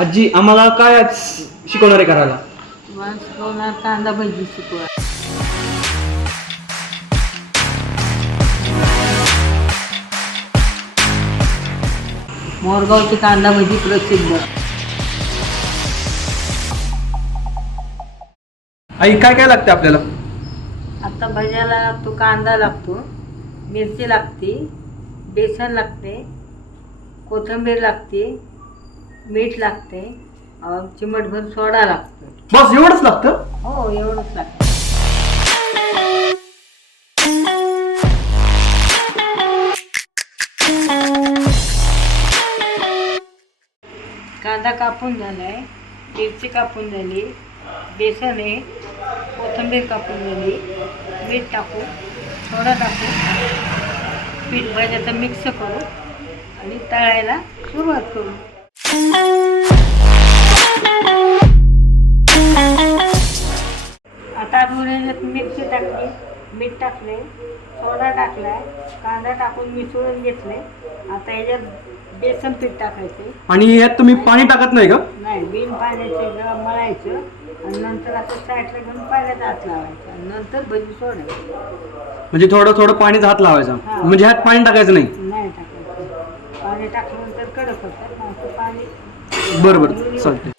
आजी आम्हाला काय आज शिकवणार आहे करायला? तुम्हाला शिकवणार कांदा भजी शिकवा. मोरगावची कांदा भजी प्रसिद्ध. आई काय काय लागते आपल्याला? आता भज्याला लागतो कांदा लागतो, मिरची लागते, बेसन लागते, कोथिंबीर लागते, मीठ लागते, चिमटभर सोडा लागतो. बस एवढंच लागतं? हो एवढंच लागतं. कांदा कापून झालाय, मिरची कापून झाली, बेसन आहे, कोथिंबीर कापून झाली, मीठ टाकू, सोडा टाकू, पीठ भाज्याचं मिक्स करू आणि तळायला सुरुवात करू. आता आपण याच्यात मिरची टाकली, मीठ टाकले, सोडा टाकलाय, कांदा टाकून मिसळून घेतले. आता याच्यात बेसन पीठ टाकायचे आणि यात तुम्ही पाणी टाकत नाही का? नाही, बिन पाण्याचे मळायचं आणि नंतर असं साईडला घेऊन पाण्यात हात लावायचा आणि नंतर भजी सोडायची. म्हणजे थोडं थोडं पाणीच हात लावायचा, हा. म्हणजे ह्यात पाणी टाकायचं नाही? नाही टाकायचं. पाणी टाकल्यानंतर कडक होतात, नंतर पाणी. बरोबर चालते.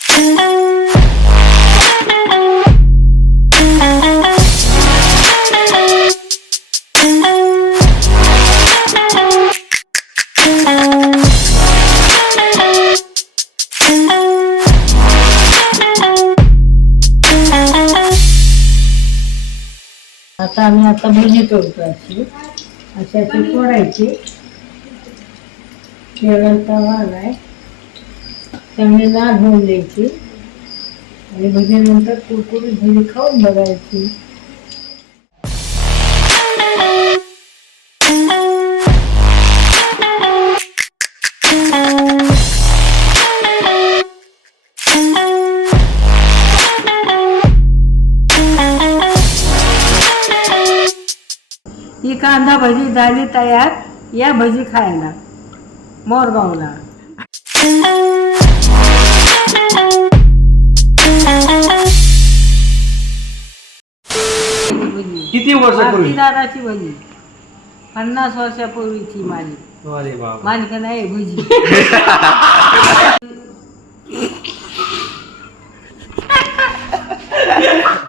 आता आम्ही भजी तोडतो. अशी तोडायची. तेलात तवा आलाय, चांगली लाल होऊन द्यायची आणि भजीनंतर कुरकुरीत भजी खाऊन बघायची. ही कांदा भजी झाली तयार. या भजी खायला मोरगावला. किती वर्षापूर्वी? दादाची भजी 50 वर्षापूर्वीची अरे बाबा. मालिका नाही भजी.